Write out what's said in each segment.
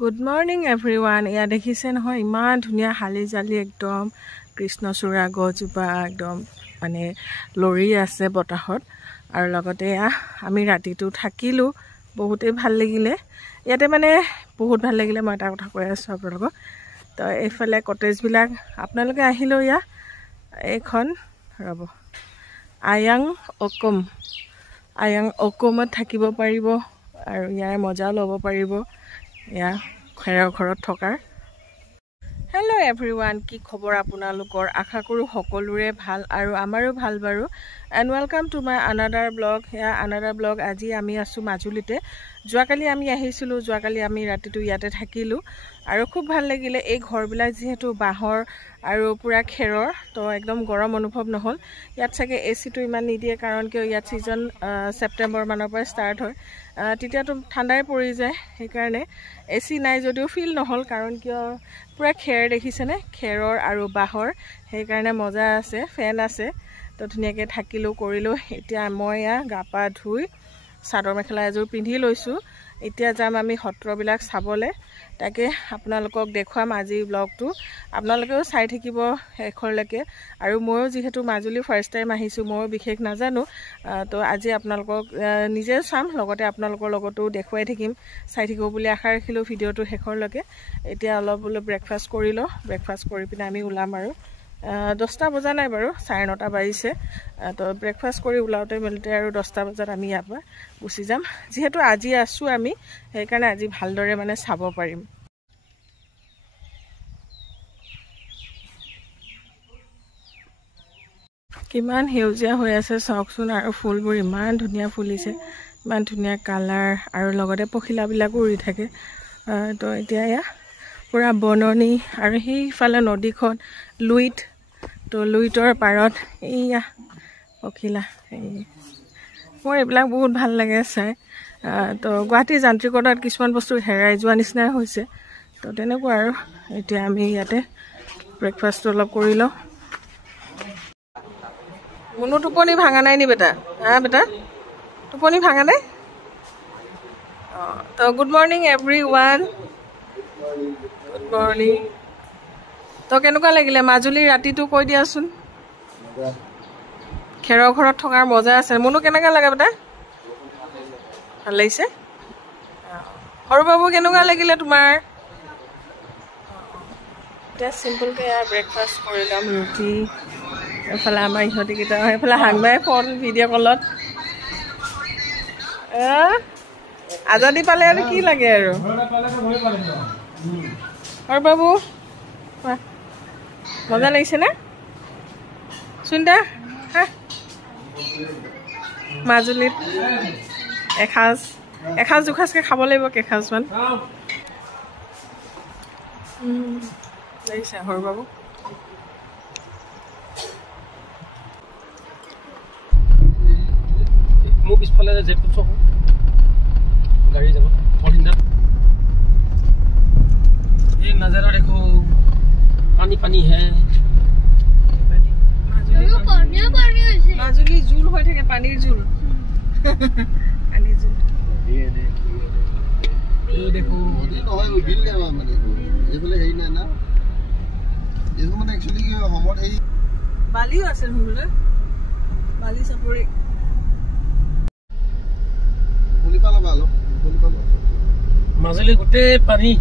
Good morning everyone. Ya দেখিছে নহয় ইমান ধুনিয়া হালি জালি একদম কৃষ্ণচূড়া গছজোপা একদম মানে লৰি আছে বতাহত আৰু লগতে আমি ৰাতিটো থাকিলো বহুতে ভাল লাগিলে ইয়াতে মানে বহুত ভাল লাগিলে মই এটা কথা কৈ আছো আপোনালোকক তো এইফালে কটেজ বিলাক আপোনালোকে আহিলো ইয়া এখন ৰব আয়াং অকমত থাকিব পাৰিব আৰু ইয়াৰ মজা ল'ব পাৰিব या খেৰৰ ঘৰত থকাৰ হেল্ল এভৰিৱান কি খবৰ আপোনালোকৰ আশা কৰো সকলোৰে ভাল আৰু আমাৰো ভাল বাৰু and welcome to my another blog আজি আমি আছো মাজুলীতে যোৱাকালি আমি আহিছিলো যোৱাকালি আমি ৰাতিটো ইয়াতে থাকিলো আৰু খুব ভাল লাগিলে এই ঘৰবিলাক যেহেতু বাহৰ আৰু পুৰা খেৰৰ তো একদম গৰম অনুভৱ নহল ইয়াত চাগে এচিটো ইমান নিদিয়ে কাৰণ কিয় ইয়াত সিজন সেপ্টেম্বৰ মানৰ পৰা ষ্টাৰ্ট হয় তেতিয়াতো ঠাণ্ডাই পৰি যায় সেইকাৰণে এচি নাই যদিও ফিল নহল কাৰণ কিয় পুৰা খেৰ দেখিছেনে খেৰৰ আৰু বাহৰ সেইকাৰণে মজা আছে ফেন আছে তো ধুনীয়াকৈ থাকিলো কৰিলো এতিয়া মই গা পা ধুই চাদৰ মেখেলা এযোৰ পিন্ধি লৈছো এতিয়া যাম আমি সত্ৰবিলাক চাবলে তাকে আপোনালোকক দেখুৱাম আজি ব্লগটো আপোনালোকেও চাই থাকিব এখৰলৈকে আৰু ময়ো যেহেতু মাজুলী ফাৰ্ষ্ট টাইম আহিছো মই বিশেষ নাজানো তো আজি আপোনালোকক নিজে চাম লগতে আপোনালোকৰ লগতো দেখুৱাই থাকিম চাই থাকিব বুলি আশা ৰাখিলো ভিডিওটো শেষৰলৈকে এতিয়া অলপ ব্ৰেকফাষ্ট কৰিলো ব্ৰেকফাষ্ট কৰি পিনে আমি ওলাম আৰু 10টা বজা নাই বাৰু 9:30 বাজিছে তো ব্ৰেকফাষ্ট কৰি ওলাওতে মিলতে আৰু 10টা বজাত আমি ইয়াৰ পৰা গুচি যাম যেহেতু আজি আছো আমি সেইকাৰণে আজি ভালদৰে মানে চাব পাৰিম কিমান হেউজিয়া হৈ আছে চাওকচোন আৰু ফুলবোৰ ইমান ধুনীয়া ফুলিছে ইমান ধুনীয়া কালাৰ আৰু লগতে পখিলাবিলাকো উৰি থাকে তো এতিয়া পুৰা বননি আৰু সেইফালে নদীখন লুইট তো লুইটৰ পাৰত এইয়া পখিলা মোৰ এইবিলাক বহুত ভাল লাগে চাই তো গুৱাহাটী যান্ত্ৰিকতাত কিছুমান বস্তু হেৰাই যোৱা নিচিনাই হৈছে তো তেনেকুৱা আৰু এতিয়া আমি ইয়াতে ব্ৰেকফাষ্ট অলপ কৰি লওঁ মুনু টোপনি ভাঙা নাই নি বেটা বেটা টোপনি ভাঙা নাই তো good morning everyone good morning তো কেনেকুৱা লাগিলে মাজুলী ৰাতিটো কৈ দিয়াচোন খেৰৰ ঘৰত থকাৰ মজা আছে মুনু কেনেকুৱা লাগে বেটা ভাল লাগিছে সৰু বাবু কেনেকুৱা লাগিলে তোমাৰ এতিয়া চিম্পলকৈ ব্ৰেকফাষ্ট কৰি ল'ম ৰুটি এইফালে আমাৰ ইহঁতিকেইটা সেইফালে হাংবাই ফোন ভিডিঅ' কলত আজাদী পালে আৰু কি লাগে আৰু সৰু বাবু মজা লাগিছে নে সুন্দা মাজুলীত এসাঁজ দুসাঁজকৈ খাব লাগিব কেইসাঁজমান লাগিছে সৰু বাবু মোৰ পিছফালে জেপটো চকো গাড়ী যাব অলিন্দা এই নজাৰা দেখো পানী পানী হে মাজুলী জোল হৈ থাকে পানীৰ জোল পানীৰ জোল দেখো নহয় বিল দেৱা মানে এইফালে হেৰি নাই না এইটো মানে একচুৱেলি কি সমত এই বালিও আছে শুনিলে বালি চাপৰি পুলিপালা ভালো পুলিপালা মাজুলী গোটেই পানী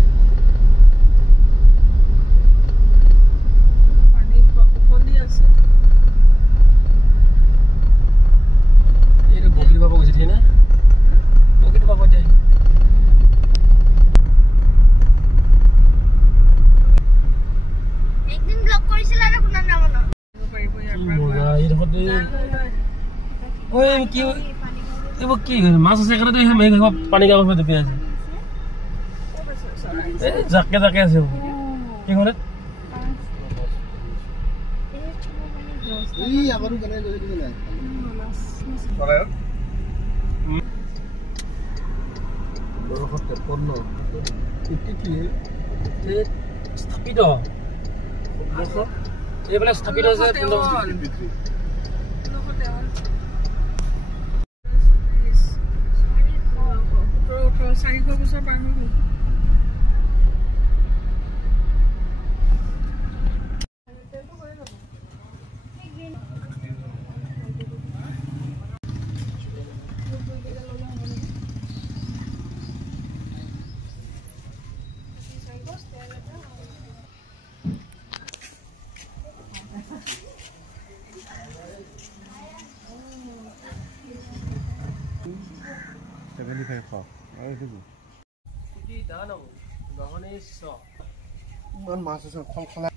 উফন্দি আছে এইটো বগীৰ বাবা গৈছে না বগীৰ বাবা যায় একদিন ব্লগ কৰিছিল আৰু কোনা নামন পাৰিব ইয়াৰ মজা এই দেখতে ওই কি এইব কি মাছ আছে কাৰণে আমি পানী গাব দপি আছে জাকে জাকে আছে কি কৰে এই আগৰ কেনে লৈ দিলে নাই কৰে বৰখতে পন্ন কি স্থাপিত এইবিলাক স্থাপিত আছে চাৰিশ বছৰ পাৰ হৈ গ'ল ইমান মাছ আছে খল খলা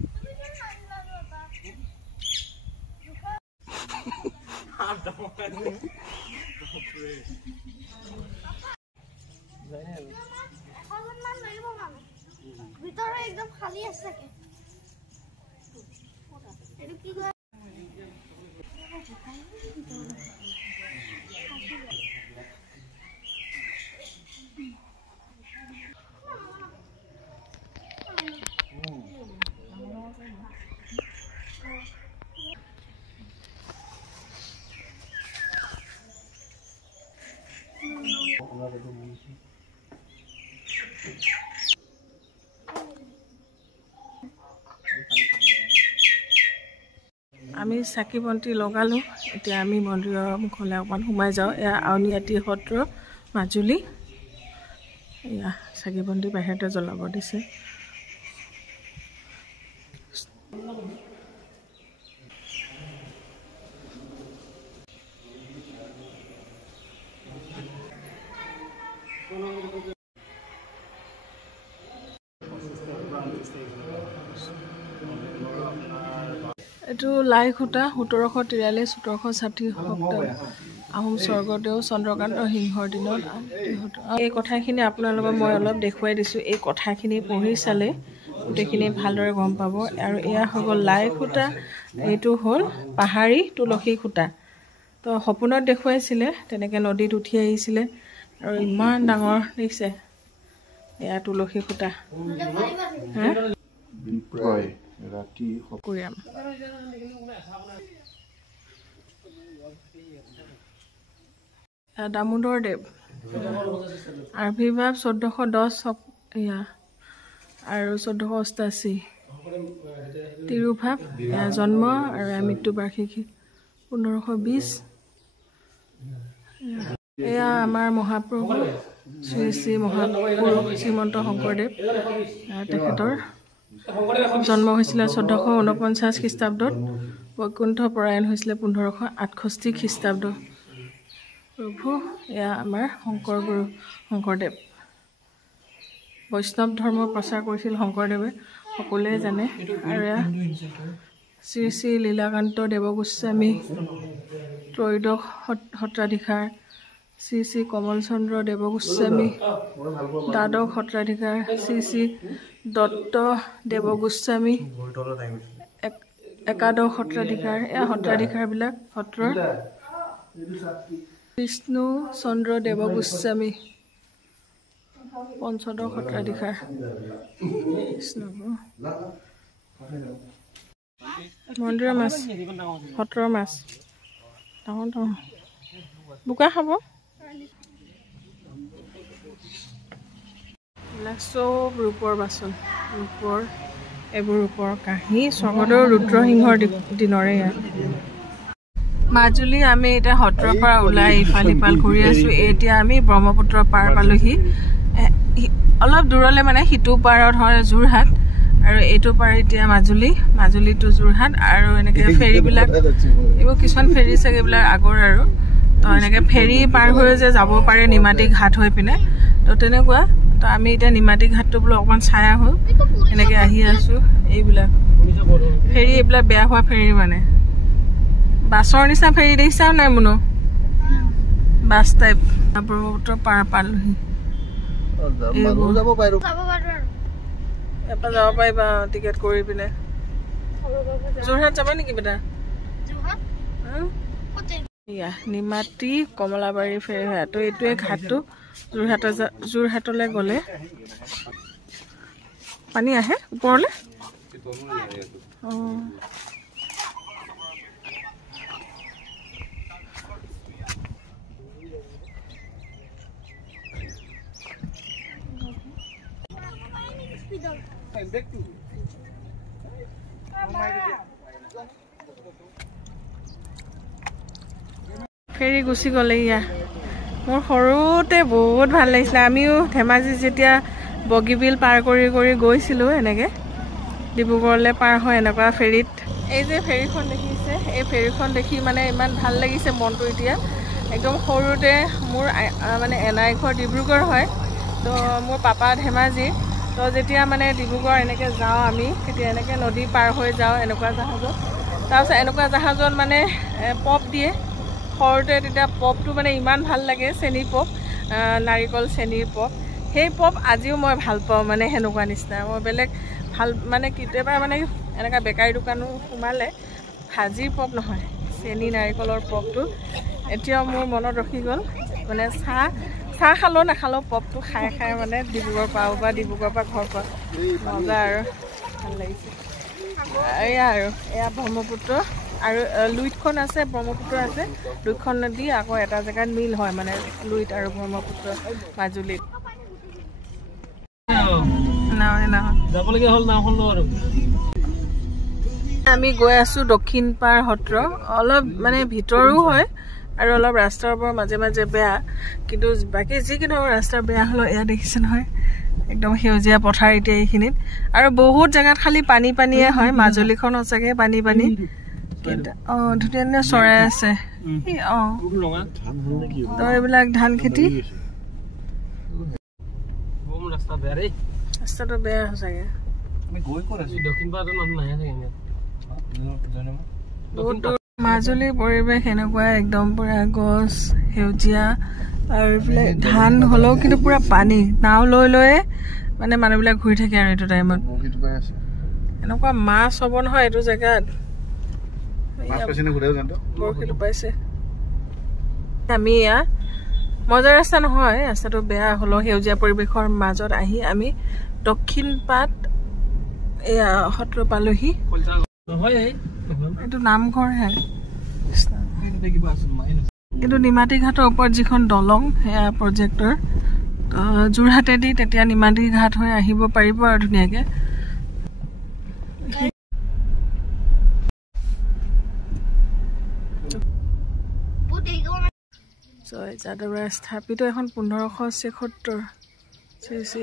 ভিতরে একদম খালি আছে এটা কি কয় আমি চাকি বন্তি লগালোঁ এতিয়া আমি মন্দিৰৰ মুখলৈ অকণমান সোমাই যাওঁ এয়া আউনীআটী সত্ৰ মাজুলী এয়া চাকি বন্তি বাহিৰতে জ্বলাব দিছে এইটো লাই খুঁটা 1743 1760 আহোম স্বৰ্গদেউ চন্দ্ৰকান্ত সিংহৰ দিনত এই কথাখিনি আপোনালোকক মই অলপ দেখুৱাই দিছোঁ এই কথাখিনি পঢ়ি চালে গোটেইখিনি ভালদৰে গম পাব আৰু এয়া হৈ গ'ল লাই খুঁটা এইটো হ'ল পাহাৰী তুলসী খুঁটা তো সপোনত দেখুৱাইছিলে তেনেকৈ নদীত উঠি আহিছিলে আৰু ইমান ডাঙৰ দেখিছে এয়া তুলসী খুঁটা ৰাতি কৰিয়াম দামোদৰ দেৱ আবিৰ্ভাৱ 1410 এয়া আৰু 1488 তিৰুভাৱ জন্ম আৰু মৃত্যু বাৰ্ষিকী 1520 এয়া আমাৰ মহাপ্ৰভু শ্ৰী শ্ৰী মহাপুৰুষ শ্ৰীমন্ত শংকৰদেৱ তেখেতৰ জন্ম হৈছিলে 1449 খ্ৰীষ্টাব্দত বৈকুণ্ঠ পৰায়ণ হৈছিলে 1568 খ্ৰীষ্টাব্দ প্ৰভু এয়া আমাৰ শংকৰ গুৰু শংকৰদেৱ বৈষ্ণৱ ধৰ্ম প্ৰচাৰ কৰিছিল শংকৰদেৱে সকলোৱে জানে আৰু এয়া শ্ৰী শ্ৰী লীলাকান্ত দেৱগোস্বামী ত্ৰয়োদশ সত্ৰাধিকাৰ শ্ৰী শ্ৰী কমল চন্দ্ৰ দেৱগোস্বামী দ্বাদশ সত্ৰাধিকাৰ শ্ৰী শ্ৰী দত্ত দেৱগোস্বামী একাদশ সত্ৰাধিকাৰ এয়া সত্ৰাধিকাৰবিলাক সত্ৰৰ বিষ্ণু চন্দ্ৰ দেৱগোস্বামী পঞ্চদশ সত্ৰাধিকাৰ মন্দিৰৰ মাছ সত্ৰৰ মাছ ডাঙৰ ডাঙৰ বোকা খাব এইবিলাক চব ৰূপৰ বাচন ৰূপৰ এইবোৰ ৰূপৰ কাঁহী স্বৰ্গদেউ ৰুদ্ৰসিংহৰ দিনৰে ইয়াত মাজুলী আমি এতিয়া সত্ৰৰ পৰা ওলাই ইফাল সিফাল ঘূৰি আছোঁ এতিয়া আমি ব্ৰহ্মপুত্ৰ পাৰ পালোহি অলপ দূৰলৈ মানে সিটো পাৰত হয় যোৰহাট আৰু এইটো পাৰ এতিয়া মাজুলী টু যোৰহাট আৰু এনেকৈ ফেৰীবিলাক এইবোৰ কিছুমান ফেৰী চাগে এইবিলাক আগৰ আৰু তো এনেকৈ ফেৰী পাৰ হৈ যে যাব পাৰে নিমাতী ঘাট হৈ পিনে তো তেনেকুৱা তো আমি এতিয়া নিমাতী ঘাটটো বোলো অকণমান চাই আহোঁ এনেকৈ আহি আছোঁ এইবিলাক ফেৰী এইবিলাক বেয়া হোৱা ফেৰী মানে বাছৰ নিচিনা ফেৰী দেখিছা নাই মুনো বাছ টাইপ ব্ৰহ্মপুত্ৰ পাৰ পালোহি এপাৰ যাব পাৰিবা টিকেট কৰি পিনে যোৰহাট যাবা নেকি বেটা এয়া নিমাতী কমলাবাৰী ফেৰী হয় তো এইটোৱে ঘাটটো যোৰহাটলৈ গ'লে পানী আহে ওপৰলৈ অঁ ফেৰী গুচি গ'লে ইয়া মোৰ সৰুতে বহুত ভাল লাগিছিলে আমিও ধেমাজি যেতিয়া বগীবিল পাৰ কৰি কৰি গৈছিলোঁ এনেকৈ ডিব্ৰুগড়লৈ পাৰ হয় এনেকুৱা ফেৰীত এই যে ফেৰীখন দেখিছে এই ফেৰীখন দেখি মানে ইমান ভাল লাগিছে মনটো এতিয়া একদম সৰুতে মোৰ মানে এনাই ঘৰ ডিব্ৰুগড় হয় তো মোৰ পাপা ধেমাজি তো যেতিয়া মানে ডিব্ৰুগড় এনেকৈ যাওঁ আমি তেতিয়া এনেকৈ নদী পাৰ হৈ যাওঁ এনেকুৱা জাহাজত তাৰপিছত এনেকুৱা জাহাজত মানে পপ দিয়ে সৰুতে তেতিয়া পপটো মানে ইমান ভাল লাগে চেনি পপ নাৰিকল চেনিৰ পপ সেই পপ আজিও মই ভাল পাওঁ মানে সেনেকুৱা নিচিনা মই বেলেগ ভাল মানে কেতিয়াবা মানে এনেকুৱা বেকাৰী দোকানো সোমালে ভাজিৰ পপ নহয় চেনি নাৰিকলৰ পপটো এতিয়াও মোৰ মনত ৰখি গ'ল মানে চাহ খালেও নাখালেও পপটো খাই খাই মানে ডিব্ৰুগড় পাওঁ বা ডিব্ৰুগড়ৰ পৰা ঘৰ পৰা মজা আৰু ভাল লাগিছে এয়া আৰু এয়া ব্ৰহ্মপুত্ৰ আৰু লুইতখন আছে ব্ৰহ্মপুত্ৰ আছে দুইখন নদী আকৌ এটা জেগাত মিল হয় মানে লুইত আৰু ব্ৰহ্মপুত্ৰ মাজুলীত যাবলগীয়া হ'ল নাওখন লওঁ আৰু আমি গৈ আছোঁ দক্ষিণ পাৰ সত্ৰ অলপ মানে ভিতৰো হয় আৰু অলপ ৰাস্তাৰ পৰা মাজে মাজে বেয়া কিন্তু বাকী যিকোনো ৰাস্তা বেয়া হ'লেও এয়া দেখিছে নহয় একদম সেউজীয়া পথাৰ এতিয়া এইখিনিত আৰু বহুত জেগাত খালি পানী পানীয়ে হয় মাজুলীখন সঁচাকৈ পানী পানী ধুনীয়া ধুনীয়া চৰাই আছে তো এইবিলাক ধান খেতি ৰাস্তাটো বেয়া সঁচাকৈ মাজুলীৰ পৰিৱেশ এনেকুৱা একদম পুৰা গছ সেউজীয়া আৰু এইফালে ধান হ'লেও কিন্তু পুৰা পানী নাও লৈ লৈয়ে মানে মানুহবিলাক ঘূৰি থাকে আৰু এইটো টাইমত এনেকুৱা মাছ হ'ব নহয় এইটো জেগাত বৰশীটো পাইছে আমি এয়া মজা ৰাস্তা নহয় ৰাস্তাটো বেয়া হ'লেও সেউজীয়া পৰিৱেশৰ মাজত আহি আমি দক্ষিণ পাট এয়া সত্ৰ পালোহি এইটো নামঘৰহে কিন্তু নিমাতী ঘাটৰ ওপৰত যিখন দলং সেয়া প্ৰজেক্টৰ যোৰহাটেদি তেতিয়া নিমাতী ঘাট হৈ আহিব পাৰিব আৰু ধুনীয়াকৈ যাদৱৰাই স্থাপিত এখন 1576 শ্ৰী শ্ৰী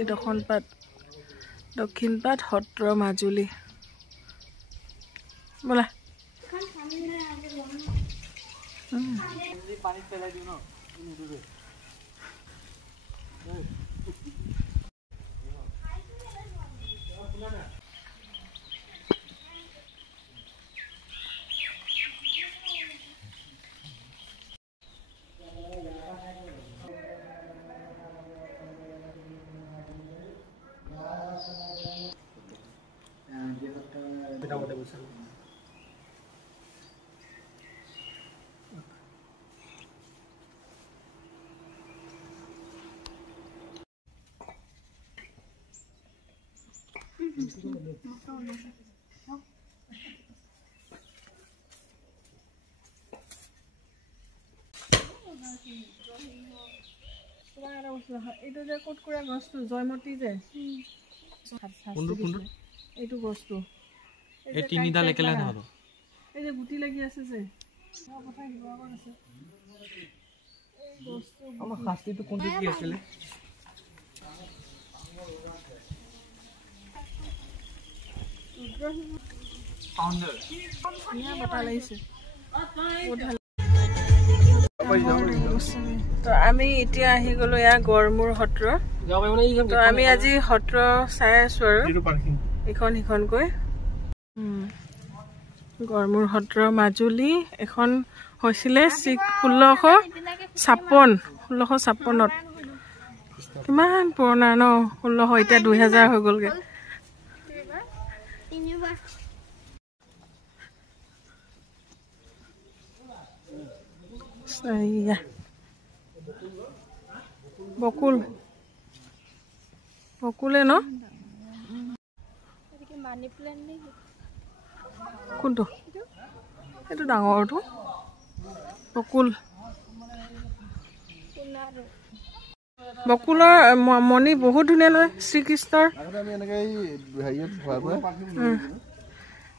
দক্ষিণ পাট সত্ৰ মাজুলী ব'লা এইটো যে কুটকুৰা গছটো জয়মতী যে এইটো গছটো এই তিনিডাল একেলগে হ'ব এই যে গুটি লাগি আছে যে কথা শিৱসাগৰত আছে এই গছটো আমাৰ শাস্তিটো কোনটো কি আছিলে ফাউন্ডাৰ নিয়া বটা লাগিছে বহুত ভাল তো আমি এতিয়া আহি গ'লো এয়া গড়মূৰ সত্ৰ তো আমি আজি সত্ৰ চাই আছো আৰু এইখন সিখনকৈ গড়মূৰ সত্ৰ মাজুলী এখন হৈছিলে 1656 কিমান পুৰণা ন 1600 এতিয়া 2000 হৈ গ'লগে বকুলে ন কোনটো এইটো ডাঙৰটো বকুলৰ মণি বহুত ধুনীয়া নহয় শ্ৰীকৃষ্ণৰ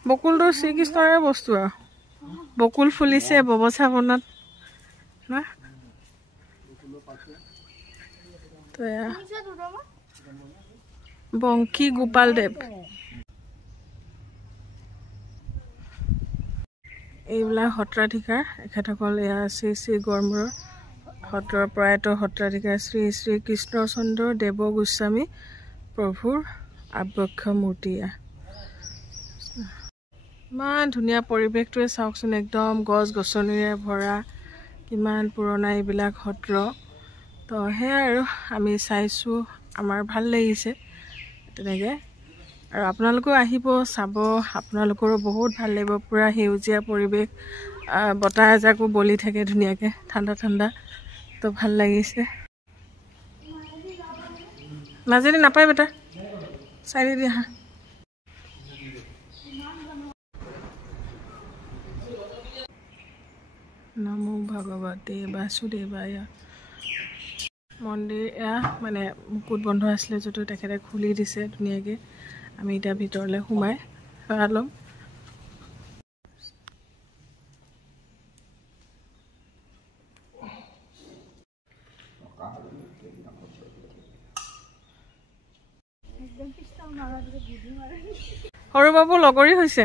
বকুলটো শ্ৰীকৃষ্ণৰে বস্তু আৰু বকুল ফুলিছে ববচা বনত বংশী গোপাল দেৱ এইবিলাক সত্ৰাধিকাৰ এখেতসকল এয়া শ্ৰী শ্ৰী গড়মূৰৰ সত্ৰৰ প্ৰয়াত সত্ৰাধিকাৰ শ্ৰী শ্ৰী কৃষ্ণচন্দ্ৰ দেৱ গোস্বামী প্ৰভুৰ আৱক্ষ মূৰ্তি। ইমান ধুনীয়া পৰিৱেশটোৱে চাওকচোন, একদম গছ গছনিৰে ভৰা, কিমান পুৰণা এইবিলাক সত্ৰ। তো সেয়াই আৰু আমি চাইছোঁ, আমাৰ ভাল লাগিছে তেনেকৈ। আৰু আপোনালোকেও আহিব চাব, আপোনালোকৰো বহুত ভাল লাগিব। পূৰা সেউজীয়া পৰিৱেশ, বতাহ এজাকো বলি থাকে ধুনীয়াকৈ, ঠাণ্ডা ঠাণ্ডা। তো ভাল লাগিছে। মাজেদি নাপায় বেটা, চাইডেদি আহা। নমো ভগৱতে বাসুদেৱায়। মন্দিৰ এয়া মানে মুকুট বন্ধ আছিলে যদিও তেখেতে খুলি দিছে ধুনীয়াকৈ। আমি এতিয়া ভিতৰলৈ সোমাই সেৱা ল'ম। সৰু বাবু লগৰী হৈছে,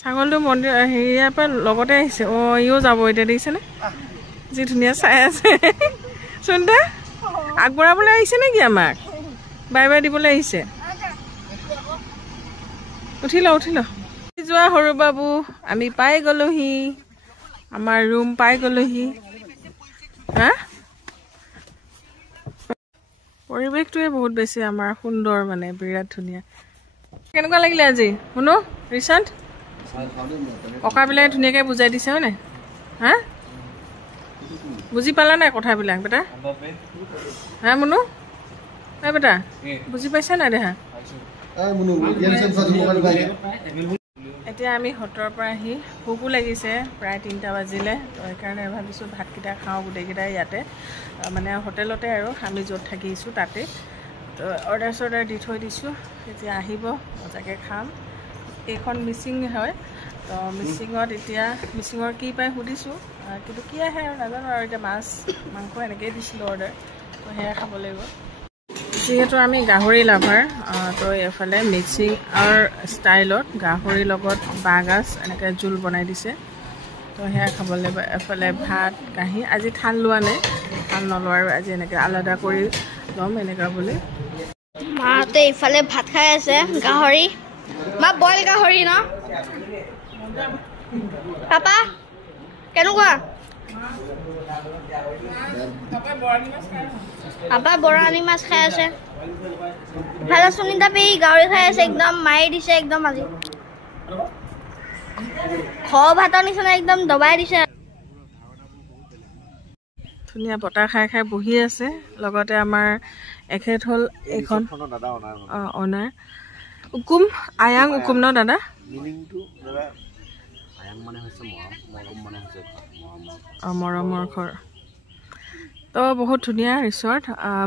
ছাগলটো মন্দিৰ হেৰিয়াৰ পৰা লগতে আহিছে। অঁ, ইও যাব এতিয়া, দেখিছেনে যি ধুনীয়া চাই আছে। চোনদা আগবঢ়াবলৈ আহিছে নেকি আমাক? বাই বাই দিবলৈ আহিছে। উঠি ল উঠি ল। যোৱা সৰু বাবু, আমি পাই গ'লোহি, আমাৰ ৰুম পাই গ'লোহি। হা, পৰিৱেশটোৱে বহুত বেছি আমাৰ সুন্দৰ, মানে বিৰাট ধুনীয়া। কেনেকুৱা লাগিলে আজি শুনো ৰিচাণ্ট? ককাবিলাকে ধুনীয়াকৈ বুজাই দিছে হয় নাই? হা, বুজি পালা নাই কথাবিলাক বেটা? হা মুনু, এই বেটা বুজি পাইছা নাই দেহা? এতিয়া আমি সত্ৰৰ পৰা আহি ভোকো লাগিছে, প্ৰায় 3টা বাজিলে। তো সেইকাৰণে ভাবিছোঁ ভাতকেইটা খাওঁ গোটেইকেইটাই ইয়াতে, মানে হোটেলতে আৰু আমি য'ত থাকিছোঁ তাতে। তো অৰ্ডাৰ চৰ্ডাৰ দি থৈ দিছোঁ, এতিয়া আহিব মজাকৈ খাম। এইখন মিচিং হয়, তো মিচিঙত এতিয়া মিচিঙৰ কি পায় সুধিছোঁ, কিন্তু কি আহে আৰু নাজানো। আৰু এতিয়া মাছ মাংস এনেকৈয়ে দিছিলোঁ অৰ্ডাৰ, তো সেয়া খাব লাগিব। যিহেতু আমি গাহৰি লাভাৰ, তো এইফালে মিচিঙৰ ষ্টাইলত গাহৰিৰ লগত বাঁহগাজ এনেকৈ জোল বনাই দিছে, তো সেয়া খাব লাগিব। এফালে ভাত কাঁহী, আজি থাল লোৱা নাই, থাল নলোৱা আৰু আজি এনেকৈ আলাদা কৰি ল'ম এনেকুৱা বুলি। মাহঁতে ইফালে ভাত খাই আছে, গাহৰি মা বইল গাহৰি ন পাপা কেনেকুৱা? পাপা বৰালি মাছ খাই আছে, ইফালে সুনিতা পি গাহৰি খাই আছে, একদম মাৰি দিছে একদম। আজি খোৱা ভাতৰ নিচিনা একদম দবাই দিছে। ধুনীয়া বতাহ খাই খাই বহি আছে। লগতে আমাৰ এখেত হ'ল এইখন অনাৰ উকুম, আয়াং উকুম ন দাদা? মৰমৰ ঘৰ। তো বহুত ধুনীয়া ৰিচৰ্ট,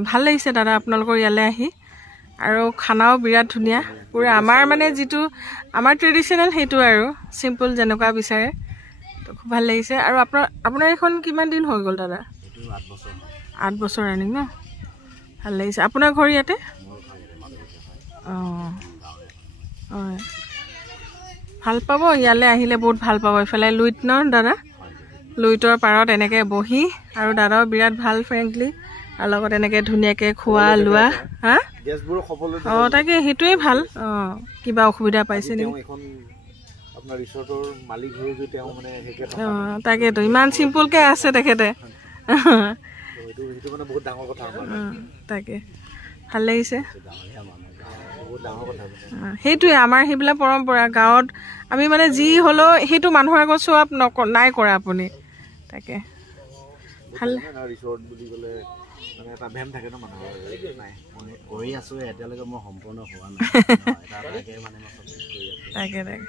ভাল লাগিছে দাদা আপোনালোকৰ ইয়ালৈ আহি। আৰু খানাও বিৰাট ধুনীয়া, পূৰা আমাৰ মানে যিটো আমাৰ ট্ৰেডিশ্যনেল সেইটো আৰু চিম্পুল যেনেকুৱা বিচাৰে। তো খুব ভাল লাগিছে। আৰু আপোনাৰ এইখন কিমান দিন হৈ গ'ল দাদা? 8 বছৰ ৰানিং ন? ভাল লাগিছে। আপোনাৰ ঘৰ ইয়াতে? অঁ হয়, ভাল পাব ইয়ালৈ আহিলে, বহুত ভাল পাব। এইফালে লুইট ন দাদা? লুইটৰ পাৰত এনেকৈ বহি, আৰু দাদাও বিৰাট ভাল ফ্ৰেংকলি, আৰু লগত এনেকৈ ধুনীয়াকৈ খোৱা লোৱা। হা, অঁ তাকে সেইটোৱে ভাল। অঁ, কিবা অসুবিধা পাইছে নেকি? অঁ তাকেতো ইমান চিম্পুলকৈ আছে তেখেতে। তাকে ভাল লাগিছে। সেইটোৱে আমাৰ সেইবিলাক পৰম্পৰা। গাঁৱত আমি মানে যি হ'লেও সেইটো মানুহৰ আগত শ্ব' আপ নাই কৰা আপুনি। তাকে ভাল। তাকে তাকে